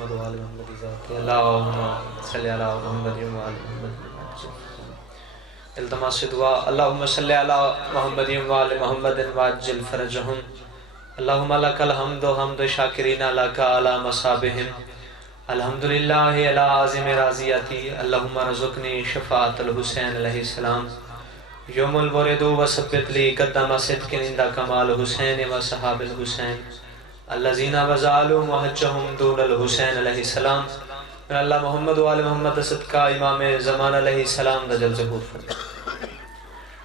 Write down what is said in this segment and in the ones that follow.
محمد وآل محمد ذات اللہم صلی علی محمد وآل محمد. التماس دعا اللہم صلی علی محمد وآل محمد وعجل فرجہم. اللہم لک الحمد حمد شاکرین لک علی مصابہم. الحمدللہ علی عظیم راضیاتی. اللہم رزقنی شفاعت الحسین علیہ السلام یوم الورد وثبت لی قدم صدق عند کمال حسین و صحاب الحسین الذین وزالوا محجہم دون الحسین علیہ السلام. من اللہ محمد وآل محمد صدقہ امام زمان علیہ السلام دجل ظہور فرما.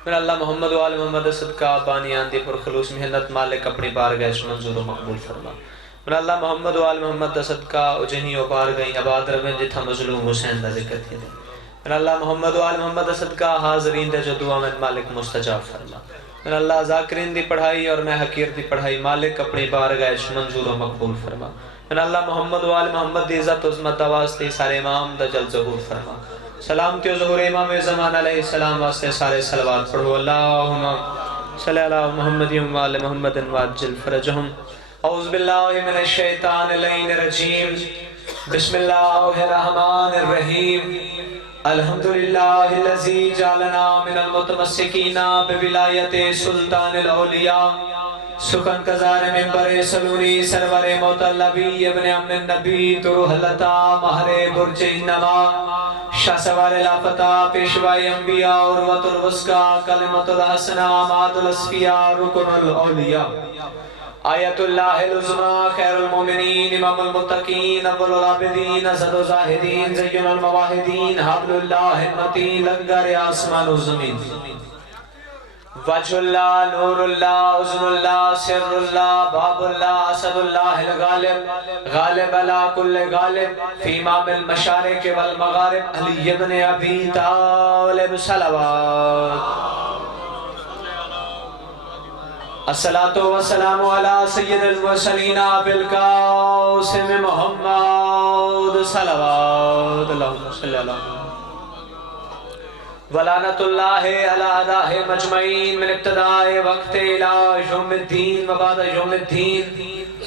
من اللہ محمد وآل محمد صدقہ بانیان دی پر خلوص محنت مالک اپنی بارگاہ منظور و مقبول فرما. من اللہ محمد وآل محمد صدقہ اجنی و بارگاہ آباد رویں جتھا مظلوم حسین دا ذکر تھی دے. من اللہ محمد وآل محمد صدقہ حاضرین دے جو دعا میں مالک مستجاب فرما. من اللہ ذاکرین دی پڑھائی اور میں حقیر دی پڑھائی مالک اپنی بارگاہ منظور و مقبول فرما. من اللہ محمد وآل محمد دی عزت عظمت واسطے سارے امام دا جل ظہور فرما. سلامتی و ظہور امام زمان علیہ السلام واسطے سارے صلوات پڑھو. اللہم صلی علی محمد وآل محمد وعجل فرجہم. اعوذ باللہ من الشیطان اللعین الرجیم. بسم اللہ الرحمن الرحیم. الحمدللہ الذی جعلنا من المتمسکین بولایت سلطان الاولیاء. سخن کزار ممبر سلونی سرور موطلبی ابن ام النبی تو حلتا مہر برج انما شاہ سوار لافتہ پیشوائی انبیاء عروت الوسقہ کلمت الحسنہ مات الاسفیاء رکن الاولیاء. آیت اللہ العظمى خیر المومنین امام المتقین اول العابدین اسد الزاہدین زین المواحدین حبل اللہ المتین لنگر آسمان و زمین. وجہ اللہ نور اللہ عظم اللہ سر اللہ باب اللہ اسد اللہ الغالب غالب علی کل غالب فی امام المشارق والمغارب علی ابن ابی طالب صلوات. الصلاة والسلام علی سید المرسلین بالقاسم محمد صلوات. اللہم صلی اللہ علیہ ولعنت اللہ علی اعداء مجمعین من ابتداء وقت الى یوم الدین و بعد یوم الدین.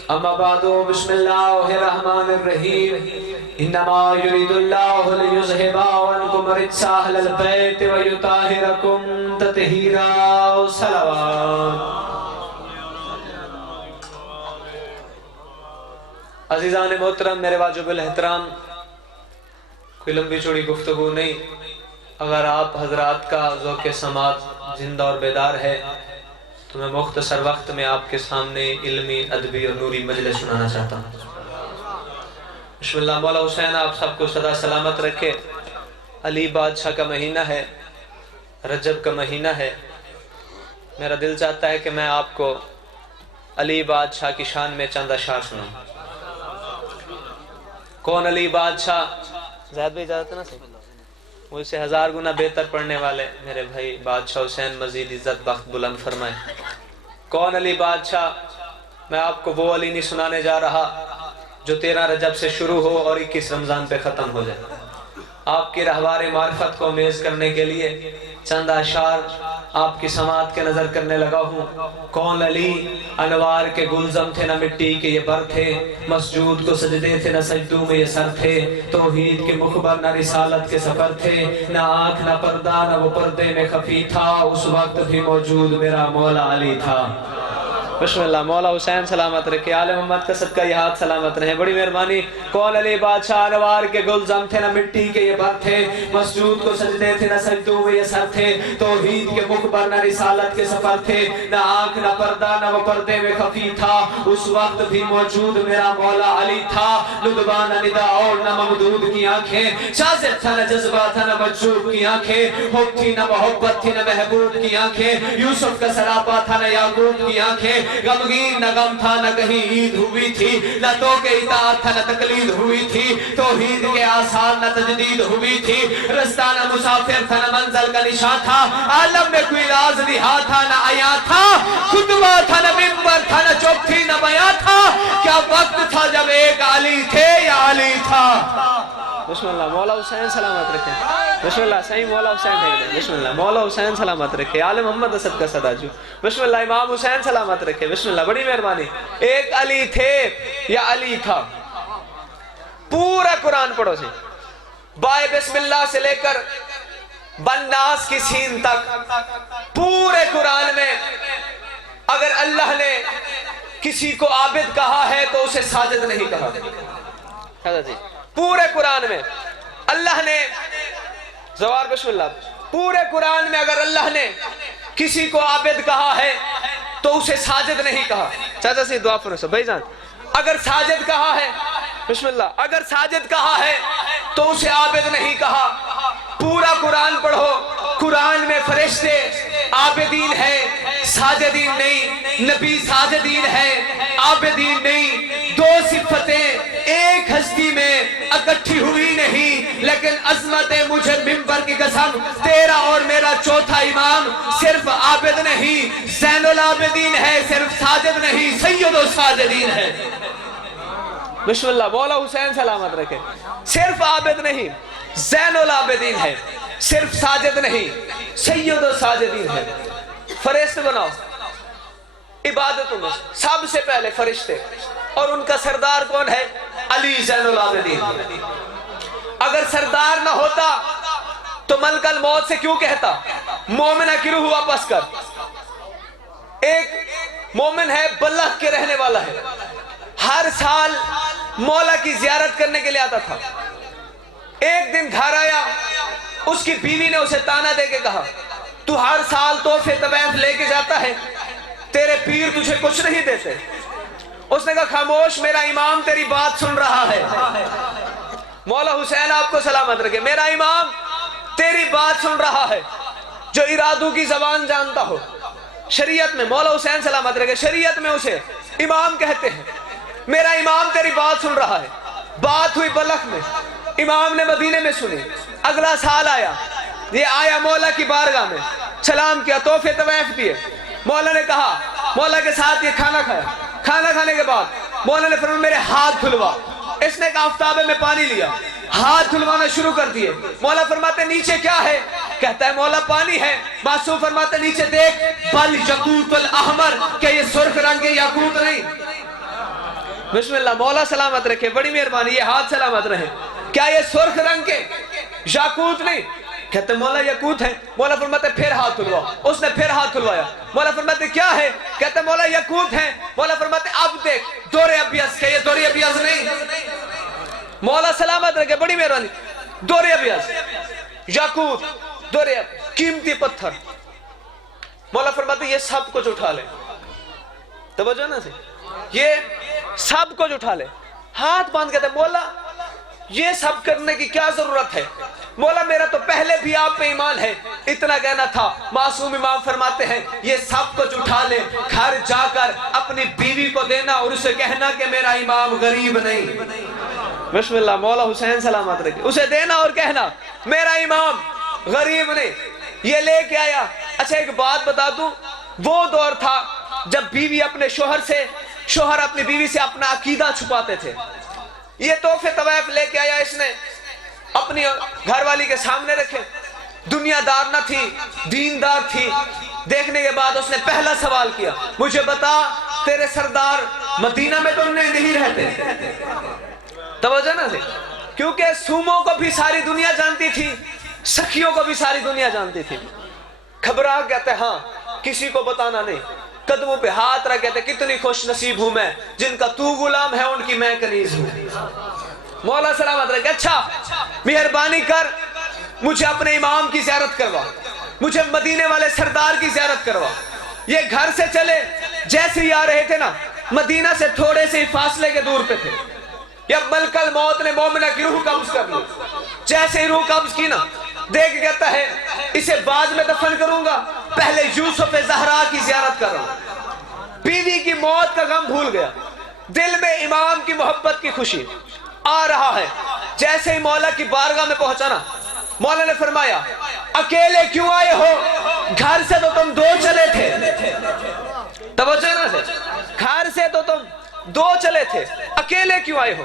اما بعد بسم اللہ الرحمن الرحیم. انما یرید اللہ لیذہب عنکم الرجس اہل البیت ویطہرکم تطہیرا. صلوات. عزیزان محترم میرے واجب الاحترام، کوئی لمبی چوڑی گفتگو نہیں. اگر آپ حضرات کا ذوق سماعت زندہ اور بیدار ہے تو میں مختصر وقت میں آپ کے سامنے علمی ادبی اور نوری مجلس سنانا چاہتا ہوں. بسم اللہ. مولا حسین آپ سب کو سدا سلامت رکھے. علی بادشاہ کا مہینہ ہے، رجب کا مہینہ ہے. میرا دل چاہتا ہے کہ میں آپ کو علی بادشاہ کی شان میں چند اشعار سناؤں. کون علی بادشاہ؟ زید بھائی اجازت نہ صحیح مجھ سے 1000 گنا بہتر پڑھنے والے میرے بھائی بادشاہ حسین مزید عزت بخت بلند فرمائے. کون علی بادشاہ؟ میں آپ کو وہ علی نہیں سنانے جا رہا جو 13 رجب سے شروع ہو اور 21 رمضان پہ ختم ہو جائے. آپ کی رہوار معرفت کو میز کرنے کے لیے چند اشعار آپ کی سماعت کے نظر کرنے لگا ہوں. کون علی؟ انوار کے گلزم تھے نہ مٹی کے یہ بر تھے، مسجود کو سجدے تھے نہ سجدوں میں یہ سر تھے، توحید کے مخبر نہ رسالت کے سفر تھے، نہ آنکھ نہ پردہ نہ وہ پردے میں خفی تھا، اس وقت بھی موجود میرا مولا علی تھا. بسم اللہ. مولا حسین سلامت رکھے، آل محمد کا صدقہ یہ ہاتھ سلامت رہے. بڑی مہربانی. کون علی بادشاہ؟ انوار کے گلزم تھے نہ مٹی کے یہ بر تھے، مسجود کو سجدے تھے نہ سجدوں میں یہ سر تھے، توحید کے مخبر نہ رسالت کے سفر تھے، نہ آنکھ نہ پردہ نہ وہ پردے میں خفی تھا، اس وقت بھی موجود میرا مولا علی تھا. لدبا نہ ندا اور نہ ممدود کی آنکھیں، شاذب تھا نہ جذبہ تھا نہ مجذوب کی آنکھیں، حب تھی نہ محبت تھی نہ محبوب کی آنکھیں، یوسف کا سراپا تھا نہ یعقوب کی آنکھیں، غمگین نہ غم تھا نہ کہیں عید ہوئی تھی، نہ تو کے اطاعت تھا نہ تقلید ہوئی تھی، توحید کے آثار نہ تجدید ہوئی تھی، رستہ نہ مسافر تھا نہ منزل کا نشان تھا، عالم میں کوئی راز رہا تھا نہ آیا تھا، خطبہ تھا نہ ممبر تھا نہ چپ تھی نہ بیاں تھا، کیا وقت تھا جب ایک علی تھے یا علی تھا. بسم اللہ. مولا حسین سلامت رکھے. بسم اللہ. صحیح مولا حسین دیکھ دیں. بسم اللہ. مولا حسین سلامت رکھے. آل محمد اسد کا صدا جو. بسم اللہ. امام حسین سلامت رکھے. بسم اللہ. بڑی مہربانی. ایک علی تھے یا علی تھا؟ پورا قرآن پڑھو سی، بائے بسم اللہ سے لے کر بناس کی سین تک پورے قرآن میں اگر اللہ نے کسی کو عابد کہا ہے تو اسے ساجد نہیں کہا. پورے قرآن میں اللہ نے زوار بسم اللہ، پورے قرآن میں اگر اللہ نے کسی کو عابد کہا ہے تو اسے ساجد نہیں کہا. چاچا سی دعا فرمائیں بھائی جان، اگر ساجد کہا ہے بسم اللہ، اگر ساجد کہا ہے تو اسے عابد نہیں کہا. پورا قرآن پڑھو، قرآن میں فرشتے عابدین ہیں، ساجدین نہیں. نبی ساجدین ہے، عابدین نہیں. دو صفتیں ایک ہستی میں اکٹھی ہوئی نہیں، لیکن عظمت مجھے ممبر کی قسم، تیرا اور میرا چوتھا امام صرف عابد نہیں، زین العابدین ہے، صرف ساجد نہیں، سید الساجدین ہے. بسم اللہ. مولا حسین سلامت رکھے. صرف عابد نہیں، زین العابدین ہے، صرف ساجد نہیں، سید الساجدین ہے. فرشتے بناؤ عبادتوں میں سب سے پہلے فرشتے، اور ان کا سردار کون ہے؟ علی زین العابدین. اگر سردار نہ ہوتا تو ملک الموت سے کیوں کہتا مومنہ کی روح واپس کر؟ ایک مومن ہے، بلخ کے رہنے والا ہے، ہر سال مولا کی زیارت کرنے کے لیے آتا تھا. ایک دن گھر آیا، اس کی بیوی نے اسے تانا دے کے کہا تو ہر سال تحفے طویف لے کے جاتا ہے، تیرے پیر تجھے کچھ نہیں دیتے. اس نے کہا خاموش، میرا امام تیری بات سن رہا ہے. مولا حسین آپ کو سلامت رکھے، میرا امام تیری بات سن رہا ہے. جو ارادوں کی زبان جانتا ہو، شریعت میں مولا حسین سلامت رکھے، شریعت میں اسے امام کہتے ہیں. میرا امام تیری بات سن رہا ہے. بات ہوئی بلخ میں، امام نے مدینے میں سنی. اگلا سال آیا، یہ آیا مولا کی بارگاہ میں، سلام کیا، تحفے طویف دیے. مولا نے کہا، مولا کے ساتھ یہ کھانا کھایا. کھانا کھانے کے بعد مولا نے فرمایا میرے ہاتھ دھلوا. اس نے کہا آفتابے میں پانی لیا، ہاتھ دھلوانا شروع کر دیے. مولا فرماتے نیچے کیا ہے؟ کہتا ہے مولا پانی ہے. معصوم فرماتے نیچے دیکھ، بل یقوت الاحمر، کہ یہ سرخ رنگ کے یاقوت نہیں. بسم اللہ. مولا سلامت رکھے، بڑی مہربانی، یہ ہاتھ سلامت رہے. کیا یہ سرخ رنگ کے یاقوت نہیں؟ کہتے مولا یاقوت ہے. مولا فرماتے پھر ہاتھ دھلوا. اس نے پھر ہاتھ دھلوایا. مولا فرماتے کیا ہے؟ کہتے مولا یاقوت ہے. مولا فرماتے اب دیکھ، دور ابیض، کہ یہ دور ابیض نہیں. مولا سلامت رکھے، بڑی مہربانی، دور ابیض، یاقوت، دور قیمتی پتھر. مولا فرماتے یہ سب کچھ اٹھا لے. توجہ نا سے، یہ سب کچھ اٹھا لے. ہاتھ باندھ کہتے مولا یہ سب کرنے کی کیا ضرورت ہے؟ مولا میرا تو پہلے بھی آپ پہ ایمان ہے، اتنا کہنا تھا. معصوم امام فرماتے ہیں یہ سب کچھ اٹھا لے، گھر جا کر اپنی بیوی کو دینا اور اسے کہنا کہ میرا امام غریب نہیں. بسم اللہ. مولا حسین سلامت رکھے، اسے دینا اور کہنا میرا امام غریب نہیں. یہ لے کے آیا. اچھا ایک بات بتا دوں، وہ دور تھا جب بیوی اپنے شوہر اپنی بیوی سے اپنا عقیدہ چھپاتے تھے. یہ تحفے طویف لے کے آیا، اس نے اپنی گھر والی کے سامنے رکھے. دنیا دار نہ تھی، دیندار تھی. دیکھنے کے بعد اس نے پہلا سوال کیا، مجھے بتا تیرے سردار مدینہ میں تو نہیں رہتے؟ توجہ نہ تھی، کیونکہ سوموں کو بھی ساری دنیا جانتی تھی، سکھیوں کو بھی ساری دنیا جانتی تھی. گھبرا کہتے ہاں کسی کو بتانا نہیں. قدموں پہ ہاتھ رکھ کہتے کتنی خوش نصیب ہوں میں، جن کا تو غلام ہے ان کی میں کنیز ہوں. مولا سلامت رکھے، اچھا مہربانی کر مجھے اپنے امام کی زیارت کروا، مجھے مدینے والے سردار کی زیارت کروا. یہ گھر سے چلے، جیسے ہی آ رہے تھے نا، مدینہ سے تھوڑے سے فاصلے کے دور پہ تھے. یا ملک الموت نے مومنہ کی روح قبض کر لی. جیسے ہی روح قبض کی نا، دیکھ کہتا ہے اسے بعد میں دفن کروں گا، پہلے یوسف زہرا کی زیارت کر رہا ہوں. بیوی کی موت کا غم بھول گیا، دل میں امام کی محبت کی خوشی آ رہا ہے. جیسے ہی مولا کی بارگاہ میں پہنچا نا، مولا نے فرمایا اکیلے کیوں آئے ہو؟ گھر سے تو تم دو چلے تھے. توجہ نہ سے، گھر سے تو تم دو چلے تھے، اکیلے کیوں آئے ہو؟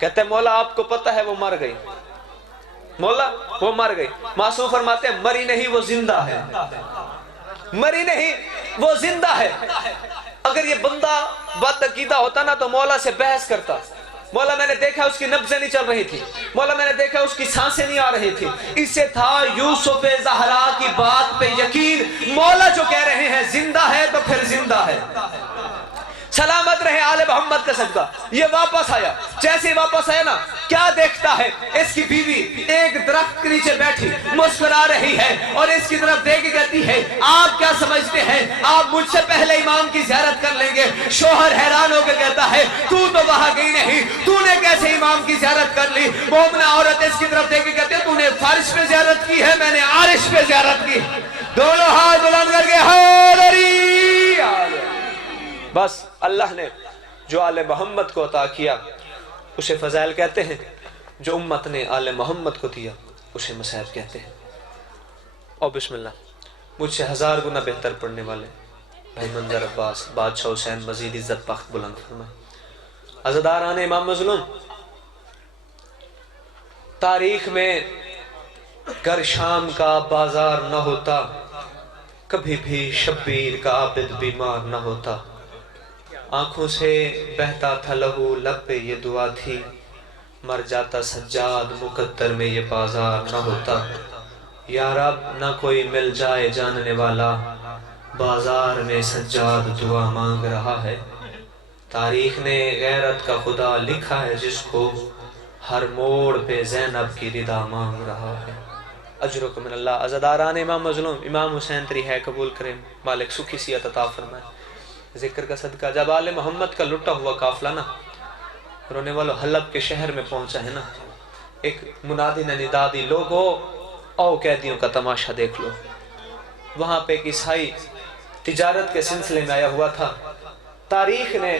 کہتے مولا آپ کو پتہ ہے وہ مر گئی. مولا وہ مر گئی. معصوم فرماتے ہیں مری نہیں وہ زندہ ہے، مری نہیں وہ زندہ ہے. اگر یہ بندہ بد عقیدہ ہوتا نا تو مولا سے بحث کرتا، مولا میں نے دیکھا اس کی نبضیں نہیں چل رہی تھی، مولا میں نے دیکھا اس کی سانسیں نہیں آ رہی تھی، اسے تھا یوسف زہرا کی بات پہ یقین، مولا جو کہہ رہے ہیں زندہ ہے تو پھر زندہ ہے، سلامت رہے آل محمد کا صدقہ۔ یہ واپس آیا، جیسے واپس آیا نا کیا دیکھتا ہے، اس کی بیوی ایک درخت کے نیچے بیٹھی مسکرا رہی ہے اور اس کی طرف دیکھ کے کہتی ہے آپ کیا سمجھتے ہیں آپ مجھ سے پہلے امام کی زیارت کر لیں گے؟ شوہر حیران ہو کے کہتا ہے تو وہاں گئی نہیں، تو نے کیسے امام کی زیارت کر لی؟ مومنہ عورت اس کی طرف دیکھ کے کہتے ہیں تو نے فرش پہ زیارت کی ہے، میں نے عرش پہ زیارت کی، دونوں ہاتھ بلند کر کے حیدری آل۔ بس اللہ نے جو آل محمد کو عطا کیا اسے فضائل کہتے ہیں، جو امت نے آل محمد کو دیا اسے مصائب کہتے ہیں۔ اور بسم اللہ، مجھ سے 1000 گنا بہتر پڑھنے والے بھائی منظر عباس، بادشاہ حسین مزید عزت بخت بلند فرمائے۔ عزاداران امام مظلوم، تاریخ میں گر شام کا بازار نہ ہوتا، کبھی بھی شبیر کا عابد بیمار نہ ہوتا، آنکھوں سے بہتا تھا لہو، لب پہ یہ دعا تھی، مر جاتا سجاد مقدر میں یہ بازار نہ ہوتا، یا رب نہ کوئی مل جائے جاننے والا، بازار میں سجاد دعا مانگ رہا ہے۔ تاریخ نے غیرت کا خدا لکھا ہے جس کو، ہر موڑ پہ زینب کی رضا مانگ رہا ہے۔ اجرکم من اللہ۔ عزاداران امام مظلوم، امام حسین تری ہے قبول کریں، مالک سکھی سیات عطا فرمائے۔ ذکر کا صدقہ، جب آل محمد کا لٹا ہوا قافلہ نا رونے والوں حلب کے شہر میں پہنچا ہے نا، ایک منادی نے ندا دی لوگو او قیدیوں کا تماشا دیکھ لو۔ وہاں پہ ایک عیسائی تجارت کے سلسلے میں آیا ہوا تھا، تاریخ نے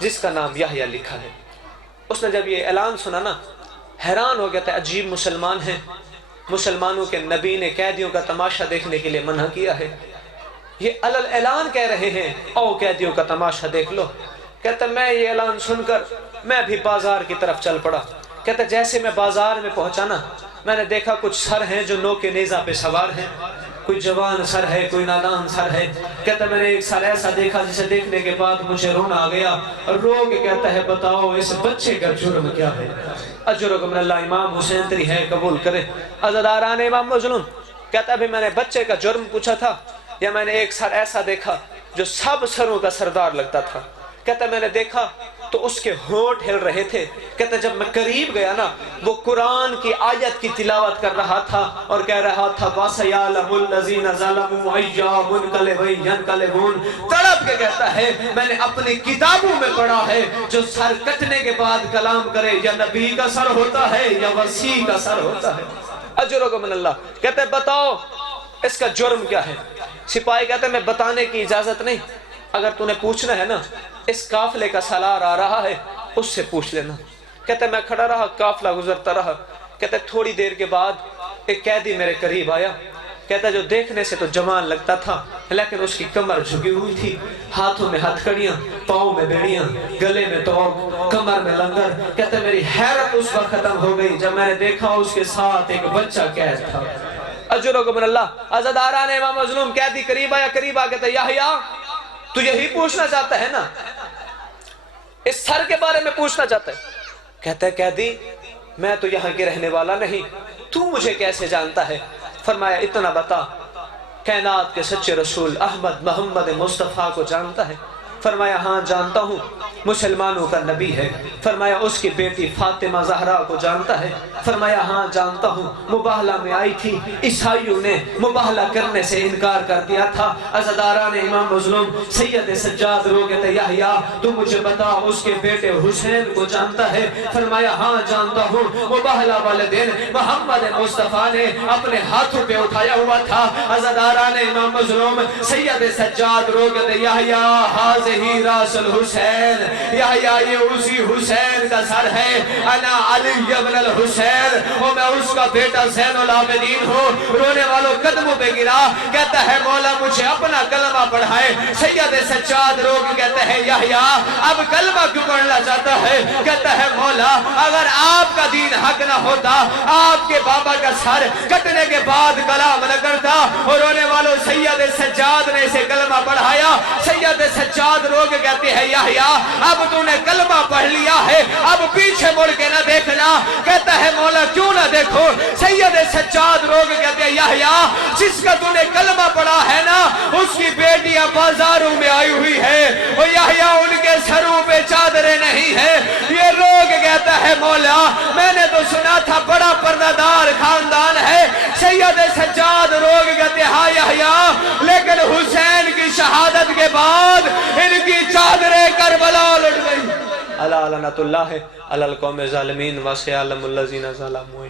جس کا نام یحییٰ لکھا ہے، اس نے جب یہ اعلان سنا نا حیران ہو گیا تھا، عجیب مسلمان ہیں، مسلمانوں کے نبی نے قیدیوں کا تماشا دیکھنے کے لیے منع کیا ہے، یہ علل اعلان کہہ رہے ہیں او قیدیوں کا تماشا دیکھ لو۔ کہتا میں یہ اعلان سن کر میں بھی بازار کی طرف چل پڑا۔ کہتا جیسے میں بازار میں پہنچا نا میں نے دیکھا کچھ سر ہیں جو نوکے نیزہ پہ سوار ہیں، کوئی جوان سر ہے، کوئی نادان سر ہے۔ کہتا میں نے ایک سر ایسا دیکھا جسے دیکھنے کے بعد مجھے رونا آ گیا اور رو کے کہتا ہے بتاؤ اس بچے کا جرم کیا ہے؟ اجرکم من اللہ، امام حسین تری ہے قبول کرے۔ عزاداران امام مظلوم، کہتا ابھی میں نے بچے کا جرم پوچھا تھا یا میں نے ایک سر ایسا دیکھا جو سب سروں کا سردار لگتا تھا۔ کہتا میں نے دیکھا تو اس کے ہونٹ ہل رہے تھے۔ کہتا جب میں قریب گیا نا وہ قرآن کی آیت کی تلاوت کر رہا تھا اور کہہ رہا تھا وَسَيَعْلَمُ الَّذِينَ ظَلَمُوا أَيَّ مُنْقَلِبٍ يَنْقَلِبُونَ۔ تڑپ کے کہتا ہے میں نے اپنی کتابوں میں پڑھا ہے جو سر کٹنے کے بعد کلام کرے یا نبی کا سر ہوتا ہے یا وسیع کا سر ہوتا ہے۔ اجرکم من اللہ۔ کہتا ہے بتاؤ اس کا جرم کیا ہے؟ سپاہی کہتا ہے میں بتانے کی اجازت نہیں، اگر تو نے پوچھنا ہے نا اس قافلے کا سالار آ رہا ہے اس سے پوچھ لینا۔ کہتا ہے میں کھڑا رہا، قافلہ گزرتا رہا۔ کہتا ہے تھوڑی دیر کے بعد ایک قیدی میرے قریب آیا۔ کہتا ہے جو دیکھنے سے تو جوان لگتا تھا لیکن اس کی کمر جھکی ہوئی تھی، ہاتھوں میں ہتھ کڑیاں، پاؤں میں بیڑیاں، گلے میں توق، کمر میں لنگر۔ کہتا ہے میری حیرت اس وقت ختم ہو گئی جب میں نے دیکھا اس کے ساتھ ایک بچہ قید تھا۔ اجرکم من اللہ۔ عزاداران امام مظلوم، قیدی قریب آیا، قریب آ کہتا ہے یحییٰ تو یہی پوچھنا چاہتا ہے نا، اس سر کے بارے میں پوچھنا چاہتا ہے؟ کہتا ہے قیدی میں تو یہاں کے رہنے والا نہیں، تو مجھے کیسے جانتا ہے؟ فرمایا اتنا بتا کائنات کے سچے رسول احمد محمد مصطفیٰ کو جانتا ہے؟ فرمایا ہاں جانتا ہوں، مسلمانوں کا نبی ہے۔ فرمایا اس کی بیٹی فاطمہ زہرا کو جانتا ہے؟ فرمایا ہاں جانتا ہوں، مباہلہ میں آئی تھی، عیسائیوں نے مباہلہ کرنے سے انکار کر دیا تھا۔ عزاداران امام مظلوم، سید سجاد رو کہتے یحییٰ تو مجھے بتا اس کے بیٹے حسین کو جانتا ہے؟ فرمایا ہاں جانتا ہوں، مباہلہ والے دن محمد مصطفیٰ نے اپنے ہاتھوں پہ اٹھایا ہوا تھا۔ عزاداران امام مظلوم، سید سجاد رو کہتے یحییٰ حاضر ہی راس الحسین، یحییٰ یہ اسی حسین کا سر ہے، انا علی ابن الحسین، اور میں اس کا بیٹا زین العابدین ہوں۔ رونے والوں قدموں پہ گرا، کہتا ہے مولا مجھے اپنا کلمہ پڑھائے۔ سید سجاد رو کے کہتے ہیں یحییٰ اب کلمہ کیوں پڑھنا چاہتا ہے؟ کہتا ہے مولا اگر آپ کا دین حق نہ ہوتا، آپ کے بابا کا سر کٹنے کے بعد کلام نہ کرتا۔ اور رونے والوں سید سجاد نے اسے کلمہ پڑھایا۔ سید سجاد رو کے کہتے ہیں یحییٰ اب تو نے کلمہ پڑھ لیا ہے، اب پیچھے مڑ کے نہ دیکھنا۔ کہتا ہے مولا کیوں نہ دیکھو؟ سید سجاد روگ کہتے ہیں یحییٰ جس کا تو نے کلمہ پڑھا ہے نا اس کی بیٹیاں بازاروں میں آئی ہوئی ہے، اور یحییٰ ان کے سروں پہ چادریں نہیں ہیں۔ یہ روگ کہتا ہے مولا میں نے تو سنا تھا بڑا پردہ خاندان ہے۔ سید سجاد روگ کہتے ہیں ہاں یحییٰ، لیکن حسین کی شہادت کے بعد ان کی چادریں کربلا لٹ گئی۔ اللہ لعنت اللہ علی القوم الظالمین وسيعلم الذين ظلموا